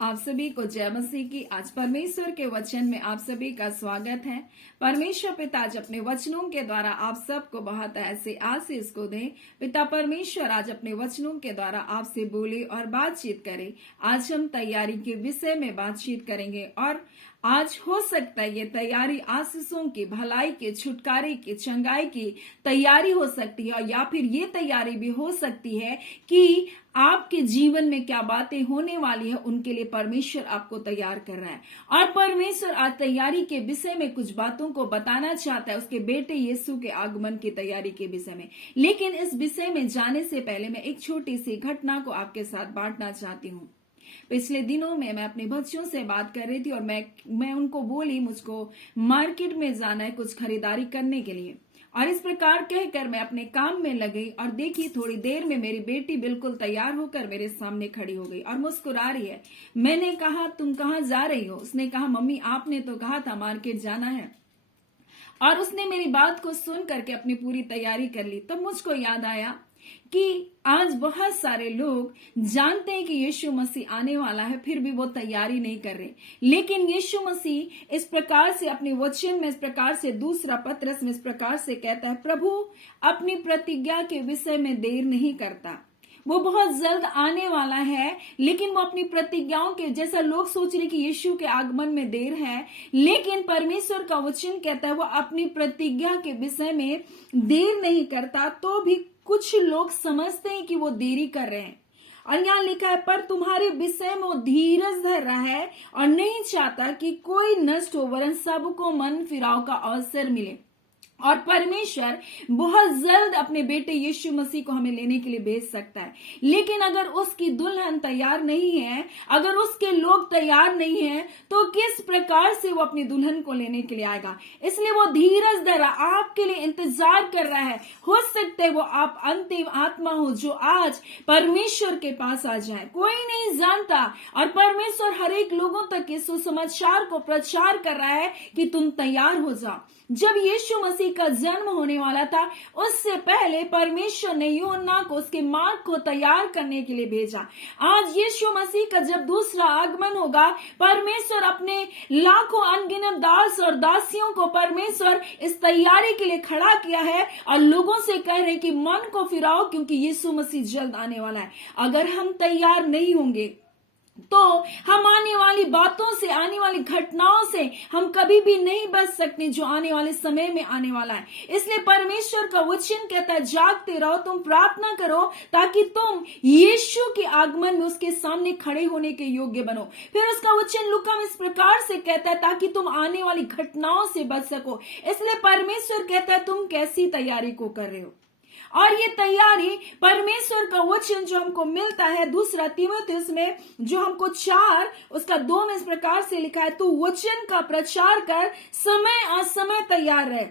आप सभी को जय मसीह की। आज परमेश्वर के वचन में आप सभी का स्वागत है। परमेश्वर पिता आज अपने वचनों के द्वारा आप सबको बहुत ऐसे आशीष को दे। पिता परमेश्वर आज अपने वचनों के द्वारा आपसे बोले और बातचीत करे। आज हम तैयारी के विषय में बातचीत करेंगे और आज हो सकता है ये तैयारी आशीषों की, भलाई की, छुटकारे की, चंगाई की तैयारी हो सकती है, या फिर ये तैयारी भी हो सकती है कि आपके जीवन में क्या बातें होने वाली है उनके लिए परमेश्वर आपको तैयार कर रहा है। और परमेश्वर आज तैयारी के विषय में कुछ बातों को बताना चाहता है, उसके बेटे यीशु के आगमन की तैयारी के विषय में। लेकिन इस विषय में जाने से पहले मैं एक छोटी सी घटना को आपके साथ बांटना चाहती हूँ। पिछले दिनों में मैं अपने बच्चों से बात कर रही थी और मैं उनको बोली मुझको मार्केट में जाना है कुछ खरीदारी करने के लिए। और इस प्रकार कहकर मैं अपने काम में लग गई और देखी थोड़ी देर में मेरी बेटी बिल्कुल तैयार होकर मेरे सामने खड़ी हो गई और मुस्कुरा रही है। मैंने कहा तुम कहाँ जा रही हो? उसने कहा मम्मी आपने तो कहा था मार्केट जाना है। और उसने मेरी बात को सुन करके अपनी पूरी तैयारी कर ली। तो मुझको याद आया कि आज बहुत सारे लोग जानते हैं कि यीशु मसीह आने वाला है, फिर भी वो तैयारी नहीं कर रहे। लेकिन यीशु मसीह इस प्रकार से अपने वचन में, इस प्रकार से दूसरा पत्रस में इस प्रकार से कहता है, प्रभु अपनी प्रतिज्ञा के विषय में देर नहीं करता, वो बहुत जल्द आने वाला है। लेकिन वो अपनी प्रतिज्ञाओं के, जैसा लोग सोच रहे कि यीशु के आगमन में देर है, लेकिन परमेश्वर का वचन कहता है वो अपनी प्रतिज्ञा के विषय में देर नहीं करता। तो भी कुछ लोग समझते हैं कि वो देरी कर रहे हैं। और यहाँ लिखा है पर तुम्हारे विषय में वो धीरज धर रहा है और नहीं चाहता कि कोई नष्ट हो, वरन सबको मन फिराव का अवसर मिले। और परमेश्वर बहुत जल्द अपने बेटे यीशु मसीह को हमें लेने के लिए भेज सकता है। लेकिन अगर उसकी दुल्हन तैयार नहीं है, अगर उसके लोग तैयार नहीं हैं, तो किस प्रकार से वो अपनी दुल्हन को लेने के लिए आएगा? इसलिए वो धीरज धरा आपके लिए इंतजार कर रहा है। हो सकते वो आप अंतिम आत्मा हो जो आज परमेश्वर के पास आ जाए, कोई नहीं जानता। और परमेश्वर हर एक लोगों तक इस सुसमाचार को प्रचार कर रहा है कि तुम तैयार हो जाओ। जब यीशु मसीह का जन्म होने वाला था, उससे पहले परमेश्वर ने यूहन्ना को उसके मार्ग को तैयार करने के लिए भेजा। आज यीशु मसीह का जब दूसरा आगमन होगा, परमेश्वर अपने लाखों अनगिनत दास और दासियों को परमेश्वर इस तैयारी के लिए खड़ा किया है और लोगों से कह रहे कि मन को फिराओ क्योंकि यीशु मसीह जल्द आने वाला है। अगर हम तैयार नहीं होंगे तो हम आने वाली बातों से, आने वाली घटनाओं से हम कभी भी नहीं बच सकते जो आने वाले समय में आने वाला है। इसलिए परमेश्वर का वचन कहता है जागते रहो, तुम प्रार्थना करो ताकि तुम यीशु के आगमन में उसके सामने खड़े होने के योग्य बनो। फिर उसका वचन लूका में इस प्रकार से कहता है ताकि तुम आने वाली घटनाओं से बच सको। इसलिए परमेश्वर कहता है तुम कैसी तैयारी को कर रहे हो। और ये तैयारी परमेश्वर का वचन जो हमको मिलता है दूसरा तीमुथियुस में, जो हमको 4 उसका 2 में इस प्रकार से लिखा है, तू वचन का प्रचार कर, समय असमय तैयार रहे,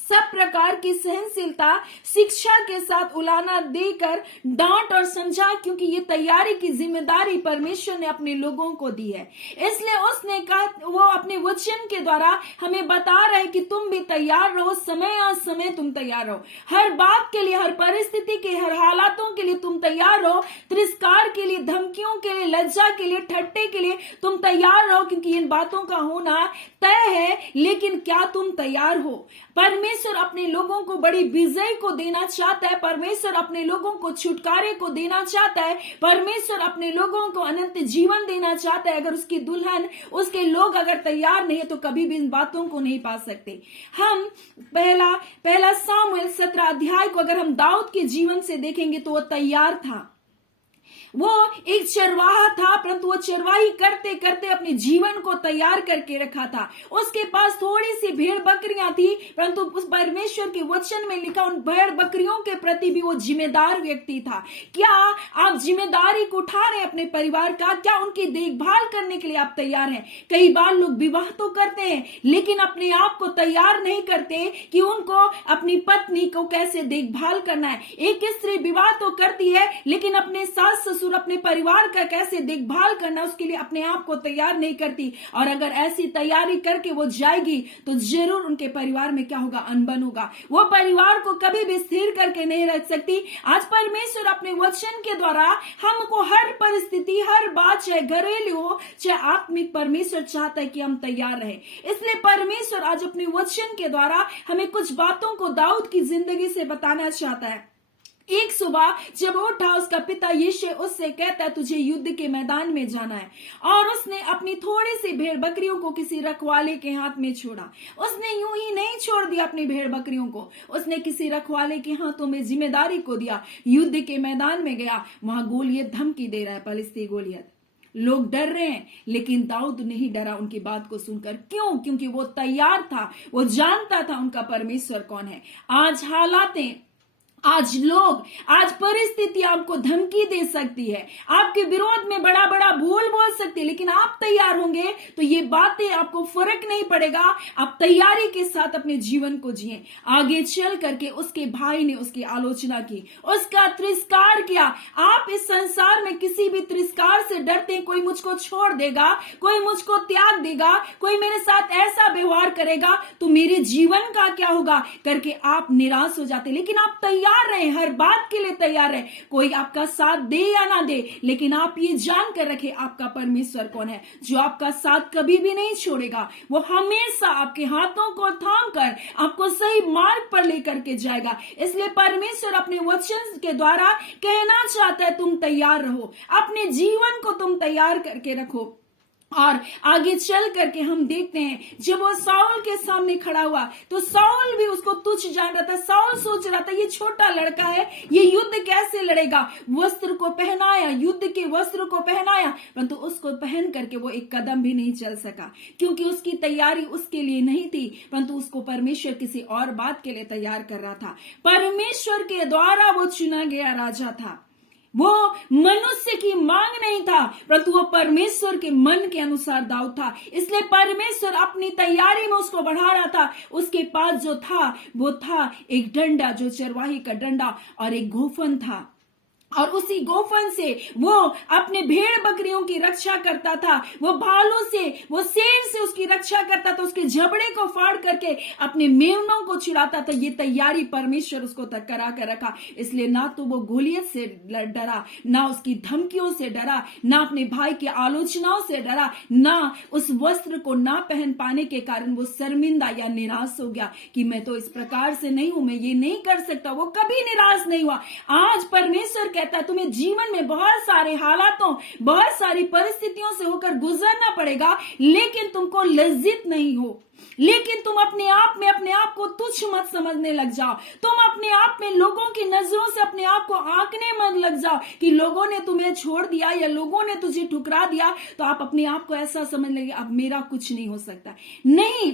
सब प्रकार की सहनशीलता शिक्षा के साथ उलाना देकर डांट और समझा, क्योंकि ये तैयारी की जिम्मेदारी परमेश्वर ने अपने लोगों को दी है। इसलिए उसने कहा, वो अपने वचन के द्वारा हमें बता रहा है कि तुम भी तैयार रहो, समय आ समय तुम तैयार रहो। हर बात के लिए, हर परिस्थिति के, हर हालातों के लिए तुम तैयार रहो। तिरस्कार के लिए, धमकियों के लिए, लज्जा के लिए, ठट्टे के लिए तुम तैयार रहो, क्योंकि इन बातों का होना तय है। लेकिन क्या तुम तैयार हो? परमेश्वर अपने लोगों को बड़ी विजय को देना चाहता है। परमेश्वर अपने लोगों को छुटकारे को देना चाहता है। परमेश्वर अपने लोगों को अनंत जीवन देना चाहता है। अगर उसकी दुल्हन, उसके लोग अगर तैयार नहीं है तो कभी भी इन बातों को नहीं पा सकते। हम पहला सामुएल 17 अध्याय को अगर हम दाऊद के जीवन से देखेंगे तो वो तैयार था। वो एक चरवाहा था, परंतु वो चरवाही करते करते अपने जीवन को तैयार करके रखा था। उसके पास थोड़ी सी भेड़ बकरियां थी, परंतु उस परमेश्वर के वचन में लिखा उन भेड़ बकरियों के प्रति भी वो जिम्मेदार व्यक्ति था। क्या आप जिम्मेदारी को उठा रहे हैं अपने परिवार का? क्या उनकी देखभाल करने के लिए आप तैयार हैं? कई बार लोग विवाह तो करते हैं लेकिन अपने आप को तैयार नहीं करते कि उनको अपनी पत्नी को कैसे देखभाल करना है। एक स्त्री विवाह तो करती है लेकिन अपने सास ससुर परमेश्वर अपने परिवार का कैसे देखभाल करना उसके लिए अपने आप को तैयार नहीं करती, और अगर ऐसी तैयारी करके वो जाएगी तो जरूर उनके परिवार में क्या होगा, अनबन होगा। वो परिवार को कभी भी स्थिर करके नहीं रख सकती। आज परमेश्वर अपने वचन के द्वारा हमको हर परिस्थिति, हर बात, चाहे घरेलू हो चाहे आत्मिक, परमेश्वर चाहता है कि हम तैयार रहे। इसलिए परमेश्वर आज अपने वचन के द्वारा हमें कुछ बातों को दाऊद की जिंदगी से बताना चाहता है। एक सुबह जब उठा, उसका पिता यिशै उससे कहता है तुझे युद्ध के मैदान में जाना है, और उसने अपनी थोड़ी सी भेड़ बकरियों को किसी रखवाले के हाथ में छोड़ा। उसने यूं ही नहीं छोड़ दिया अपनी भेड़ बकरियों को, उसने किसी रखवाले के हाथों में जिम्मेदारी को दिया। युद्ध के मैदान में गया, वहां गोलियत धमकी दे रहा है, फलिस्ती गोलियत। लोग डर रहे हैं, लेकिन दाऊद नहीं डरा उनकी बात को सुनकर। क्यों? क्योंकि वो तैयार था, वो जानता था उनका परमेश्वर कौन है। आज हालातें, आज लोग, आज परिस्थिति आपको धमकी दे सकती है, आपके विरोध में बड़ा बड़ा बोल सकती है, लेकिन आप तैयार होंगे तो ये बातें आपको फर्क नहीं पड़ेगा। आप तैयारी के साथ अपने जीवन को जिए। आगे चल करके उसके भाई ने उसकी आलोचना की, उसका तिरस्कार किया। आप इस संसार में किसी भी तिरस्कार से डरते हैं, कोई मुझको छोड़ देगा, कोई मुझको त्याग देगा, कोई मेरे साथ ऐसा व्यवहार करेगा तो मेरे जीवन का क्या होगा करके आप निराश हो जाते। लेकिन आप तैयार रहे, हर बात के लिए तैयार रहे। कोई आपका साथ दे या ना दे, लेकिन आप ये जान कर रखे आपका परमेश्वर कौन है, जो आपका साथ कभी भी नहीं छोड़ेगा। वो हमेशा आपके हाथों को थाम कर आपको सही मार्ग पर लेकर के जाएगा। इसलिए परमेश्वर अपने वचन के द्वारा कहना चाहता है तुम तैयार रहो, अपने जीवन को तुम तैयार करके रखो। और आगे चल करके हम देखते हैं जब वो साउल के सामने खड़ा हुआ तो साउल भी उसको तुच्छ जान रहा था। साउल सोच रहा था ये छोटा लड़का है, ये युद्ध कैसे लड़ेगा। वस्त्र को पहनाया, युद्ध के वस्त्र को पहनाया, परंतु उसको पहन करके वो एक कदम भी नहीं चल सका, क्योंकि उसकी तैयारी उसके लिए नहीं थी, परंतु उसको परमेश्वर किसी और बात के लिए तैयार कर रहा था। परमेश्वर के द्वारा वो चुना गया राजा था। वो मनुष्य की मांग नहीं था, परंतु वो परमेश्वर के मन के अनुसार दाऊद था। इसलिए परमेश्वर अपनी तैयारी में उसको बढ़ा रहा था। उसके पास जो था वो था एक डंडा, जो चरवाही का डंडा, और एक गोफन था, और उसी गोफन से वो अपने भेड़ बकरियों की रक्षा करता था। वो भालू से, वो शेर से उसकी रक्षा करता था, उसके जबड़े को फाड़ करके अपने मेमनों को छुड़ाता था। ये तैयारी परमेश्वर उसको तक करा कर रखा। इसलिए ना तो वो गोलियत से डरा, ना उसकी धमकियों से डरा, ना अपने भाई की आलोचनाओं से डरा, ना उस वस्त्र को ना पहन पाने के कारण वो शर्मिंदा या निराश हो गया कि मैं तो इस प्रकार से नहीं हूं, मैं ये नहीं कर सकता। वो कभी निराश नहीं हुआ। आज परमेश्वर कहता है तुम्हें जीवन में बहुत सारे हालातों, बहुत सारी परिस्थितियों से होकर गुजरना पड़ेगा, लेकिन तुमको लज्जित नहीं हो। लेकिन तुम अपने आप को तुच्छ मत समझने लग जाओ। तुम अपने आप में लोगों की नजरों से अपने आप को आंकने मत लग जाओ कि लोगों ने तुम्हें छोड़ दिया या लोगों ने तुझे ठुकरा दिया तो आप अपने आप को ऐसा समझ लेंगे अब मेरा कुछ नहीं हो सकता। नहीं,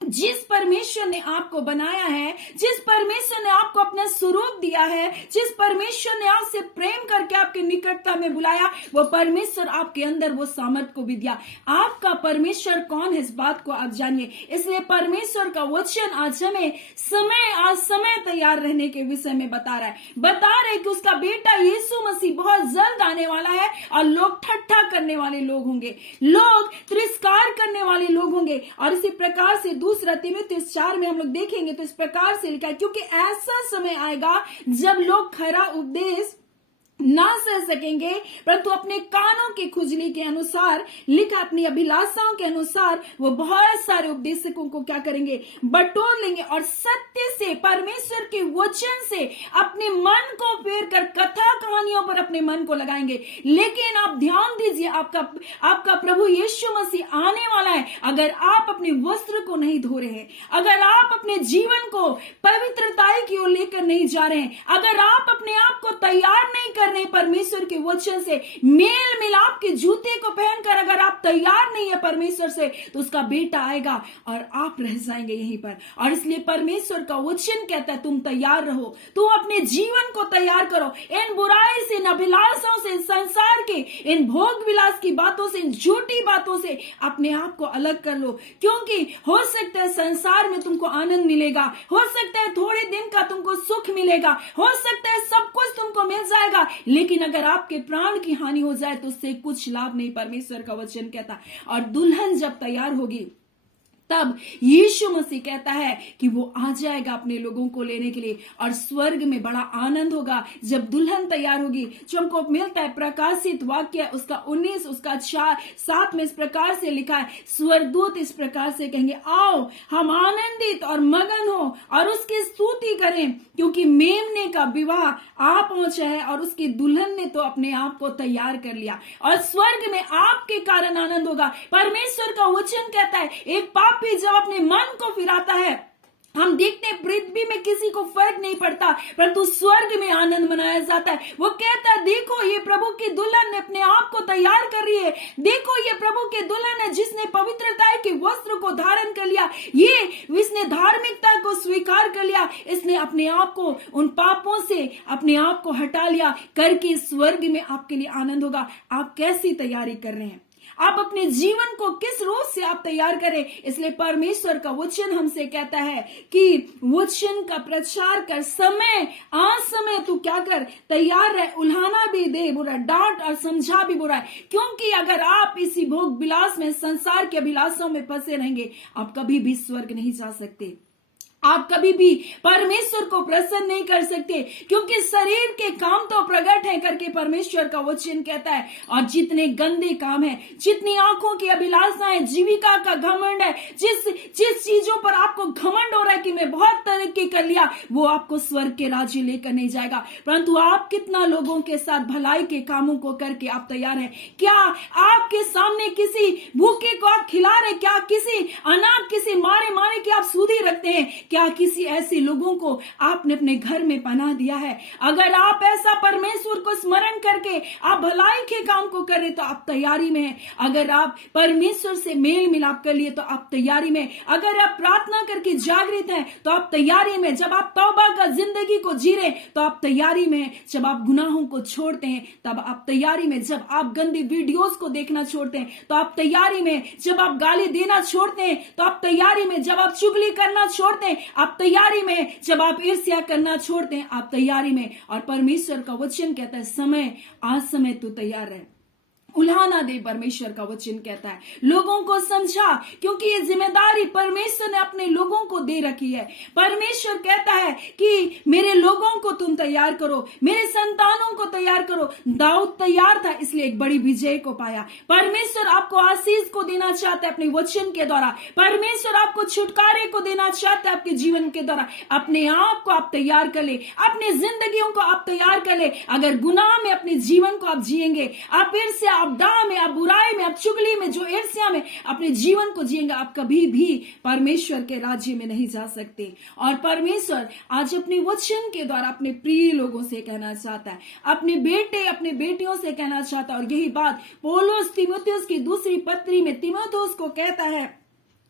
जिस परमेश्वर ने आपको बनाया है, जिस परमेश्वर ने आपको अपना स्वरूप दिया है, जिस परमेश्वर ने आपसे प्रेम करके आपके निकटता में बुलाया, वो परमेश्वर आपके अंदर वो सामर्थ को भी दिया। आपका परमेश्वर कौन है इस बात को आप जानिए। इसलिए परमेश्वर का वचन आज हमें समय तैयार रहने के विषय में बता रहा है कि उसका बेटा यीशु मसीह बहुत जल्द आने वाला है, और लोग ठट्ठा करने वाले लोग होंगे, लोग तिरस्कार करने वाले लोग होंगे। और इसी प्रकार से दूसरा तीमुथियुस 4 में हम लोग देखेंगे तो इस प्रकार से लिखा है, क्योंकि ऐसा समय आएगा जब लोग खरा उपदेश ना सह सकेंगे, परंतु अपने कानों की खुजली के अनुसार, लिखा अपनी अभिलाषाओं के अनुसार, वो बहुत सारे उपदेशकों को क्या करेंगे, बटोर लेंगे, और सत्य से, परमेश्वर के वचन से अपने मन को फेर कर कथा कहानियों पर अपने मन को लगाएंगे। लेकिन आप ध्यान दीजिए, आपका प्रभु यीशु मसीह आने वाला है। अगर आप अपने वस्त्र को नहीं धो रहे हैं, अगर आप अपने जीवन को पवित्रताई की ओर लेकर नहीं जा रहे हैं, अगर आप अपने आप को तैयार नहीं कर रहे परमेश्वर के वचन से मेल मिलाप आपके जूते को पहनकर अगर आप तैयार नहीं है परमेश्वर से, तो उसका बेटा आएगा और आप रह जाएंगे यहीं पर। और इसलिए परमेश्वर का वचन कहता है तुम तैयार रहो, तुम अपने जीवन को तैयार करो। इन बुराई से, इन अभिलाषाओं से, संसार के इन भोग विलास की बातों से, इन झूठी बातों से अपने आप को अलग कर लो। क्योंकि हो सकता है संसार में तुमको आनंद मिलेगा, हो सकता है थोड़े दिन का तुमको सुख मिलेगा, हो सकता है सब कुछ तुमको मिल जाएगा, लेकिन अगर आपके प्राण की हानि हो जाए तो उससे कुछ लाभ नहीं, परमेश्वर का वचन कहता है। और दुल्हन जब तैयार होगी तब यीशु मसीह कहता है कि वो आ जाएगा अपने लोगों को लेने के लिए, और स्वर्ग में बड़ा आनंद होगा जब दुल्हन तैयार होगी। जो हमको मिलता है प्रकाशित वाक्य उसका 19 उसका 7 में इस प्रकार से लिखा है, स्वर्गदूत इस प्रकार से कहेंगे, आओ हम आनंदित और मगन हो और उसकी स्तुति करें, क्योंकि मेमने का विवाह आ पहुंचा है और उसकी दुल्हन ने तो अपने आप को तैयार कर लिया, और स्वर्ग में आपके कारण आनंद होगा। परमेश्वर का वचन कहता है एक पापी जब अपने मन को फिराता है, हम देखते हैं पृथ्वी में किसी को फर्क नहीं पड़ता, परंतु स्वर्ग में आनंद मनाया जाता है। वो कहता है देखो ये प्रभु की दुल्हन ने अपने आप को तैयार कर रही है, देखो ये प्रभु की दुल्हन है जिसने पवित्रता के वस्त्र को धारण कर लिया, ये इसने धार्मिकता को स्वीकार कर लिया, इसने अपने आप को उन पापों से अपने आप को हटा लिया करके स्वर्ग में आपके लिए आनंद होगा। आप कैसी तैयारी कर रहे हैं? आप अपने जीवन को किस रूप से आप तैयार करें? इसलिए परमेश्वर का वचन हमसे कहता है कि वचन का प्रचार कर, समय आज समय तू क्या कर, तैयार रह, उल्हाना भी दे बुरा, डांट और समझा भी बुरा। क्योंकि अगर आप इसी भोग विलास में, संसार के अभिलाषों में फंसे रहेंगे, आप कभी भी स्वर्ग नहीं जा सकते, आप कभी भी परमेश्वर को प्रसन्न नहीं कर सकते, क्योंकि शरीर के काम तो प्रकट है करके परमेश्वर का वचन कहता है। और जितने गंदे काम है, जितनी आंखों की अभिलाषाएं, जीविका का घमंड है, जिस चीजों पर आपको घमंड हो रहा है कि मैं बहुत तरक्की कर लिया, वो आपको स्वर्ग के राज्य लेकर नहीं जाएगा। परंतु आप कितना लोगों के साथ भलाई के कामों को करके आप तैयार हैं? क्या आपके सामने किसी भूखे को आप खिला रहे? क्या किसी अनाथ, किसी मारे मारे की आप सूदी रखते हैं? क्या किसी ऐसे लोगों को आपने अपने घर में पनाह दिया है? अगर आप ऐसा परमेश्वर को स्मरण करके आप भलाई के काम को कर रहे तो आप तैयारी में हैं। अगर आप परमेश्वर से मेल मिलाप कर लिए तो आप तैयारी में। अगर आप प्रार्थना करके जागृत हैं तो आप तैयारी में। जब आप तौबा का जिंदगी को जी रहे तो आप तैयारी में। जब आप गुनाहों को छोड़ते हैं तब आप तैयारी में। जब आप गंदी वीडियोस को देखना छोड़ते हैं तो आप तैयारी में। जब आप गाली देना छोड़ते हैं तो आप तैयारी में। जब आप चुगली करना छोड़ते हैं आप तैयारी में। जब आप ईर्ष्या करना छोड़ते हैं आप तैयारी में। और परमेश्वर का वचन कहता है समय, आज समय तू तैयार रहे, उल्हाना दे। परमेश्वर का वचन कहता है लोगों को समझा, क्योंकि ये जिम्मेदारी परमेश्वर ने अपने लोगों को दे रखी है। परमेश्वर कहता है कि मेरे लोगों को तुम तैयार करो, मेरे संतानों को तैयार करो। दाऊद तैयार था, इसलिए एक बड़ी विजय को पाया। परमेश्वर आपको आशीष को देना चाहता है अपने वचन के द्वारा। परमेश्वर आपको छुटकारे को देना चाहता है आपके जीवन के द्वारा। अपने आप को आप तैयार कर ले, अपनी जिंदगियों को आप तैयार कर ले। अगर गुनाह में अपने जीवन को आप जिएंगे, आप फिर से आप दाह में, आप बुराई में, आप चुगली में, जो ईर्ष्या में अपने जीवन को जिएंगे, आप कभी भी परमेश्वर के राज्य में नहीं जा सकते। और परमेश्वर आज अपने वचन के द्वारा अपने प्रिय लोगों से कहना चाहता है, अपने बेटे अपने बेटियों से कहना चाहता है। और यही बात पौलुस तीमुथियुस की दूसरी पत्री में तीमुथियुस को कहता है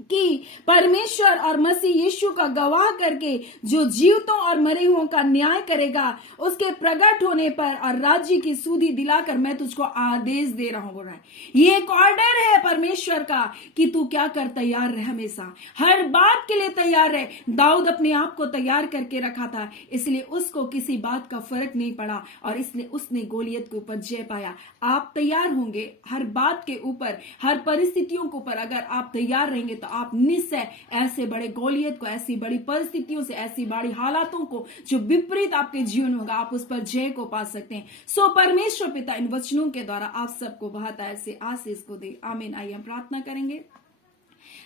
कि परमेश्वर और मसीह यीशु का गवाह करके जो जीवतों और मरे हुओं का न्याय करेगा, उसके प्रकट होने पर और राज्य की सुधि दिलाकर मैं तुझको आदेश दे रहा हूं। बोल रहा है, ये एक ऑर्डर है परमेश्वर का कि तू क्या कर, तैयार रहे, हमेशा हर बात के लिए तैयार रहे। दाऊद अपने आप को तैयार करके रखा था, इसलिए उसको किसी बात का फर्क नहीं पड़ा और इसलिए उसने गोलियत के ऊपर जय पाया। आप तैयार होंगे हर बात के ऊपर, हर परिस्थितियों के ऊपर। अगर आप तैयार रहेंगे तो आप निश्चय ऐसे बड़े गोलियत को, ऐसी बड़ी परिस्थितियों से, ऐसी बड़ी हालातों को जो विपरीत आपके जीवन में होगा, आप उस पर जय को पा सकते हैं। सो परमेश्वर पिता इन वचनों के द्वारा आप सबको बहुत ऐसे आशीष को दे। आमीन। आइए हम प्रार्थना करेंगे।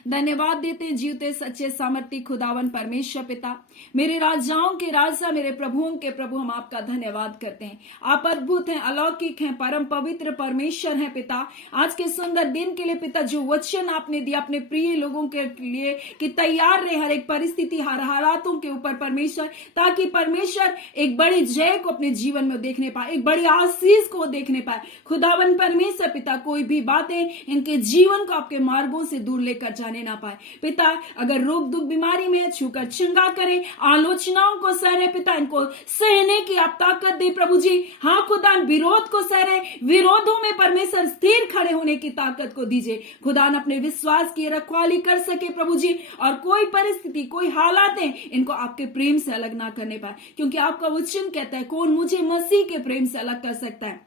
धन्यवाद देते हैं जीवते सच्चे सामर्थ्य खुदावन परमेश्वर पिता, मेरे राजाओं के राजा, मेरे प्रभुओं के प्रभु, हम आपका धन्यवाद करते हैं। आप अद्भुत हैं, अलौकिक हैं, परम पवित्र परमेश्वर हैं पिता। आज के सुंदर दिन के लिए पिता, जो वचन आपने दिया अपने प्रिय लोगों के लिए कि तैयार रहे हर एक परिस्थिति, हर हालातों के ऊपर परमेश्वर, ताकि परमेश्वर एक बड़ी जय को अपने जीवन में देखने पाए, एक बड़ी आशीष को देखने पाए। खुदावन परमेश्वर पिता, कोई भी बातें इनके जीवन को आपके मार्गों से दूर लेकर जाने ना पाए पिता। अगर रोग दुख बीमारी में छूकर चंगा करें, आलोचनाओं को सहने पिता, इनको सहने की आप ताकत दे प्रभु जी। हाँ खुदा, विरोध को सहने, विरोधों में परमेश्वर स्थिर खड़े होने की ताकत को दीजिए। खुदा अपने विश्वास की रखवाली कर सके प्रभु जी, और कोई परिस्थिति, कोई हालातें इनको आपके प्रेम से अलग ना करने पाए, क्योंकि आपका वचन कहता है, कौन मुझे मसीह के प्रेम से अलग कर सकता है।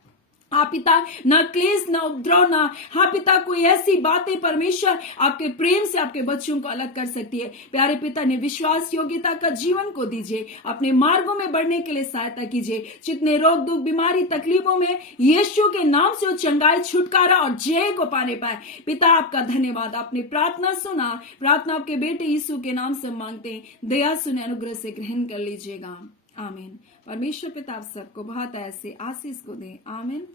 हाँ पिता, ना क्लेश, ना उपद्रव, ना हाँ पिता कोई ऐसी बातें परमेश्वर आपके प्रेम से आपके बच्चों को अलग कर सकती है। प्यारे पिता ने विश्वास योग्यता का जीवन को दीजिए, अपने मार्गों में बढ़ने के लिए सहायता कीजिए। जितने रोग दुख बीमारी तकलीफों में यीशु के नाम से वो चंगाई, छुटकारा और जय को पाने पाए। पिता आपका धन्यवाद, आपने प्रार्थना सुना, प्रार्थना आपके बेटे यीशु के नाम से मांगते हैं, दया सुने, अनुग्रह से ग्रहण कर लीजिएगा। आमीन। परमेश्वर पिता आप सबको बहुत ऐसे आशीष को दे। आमीन।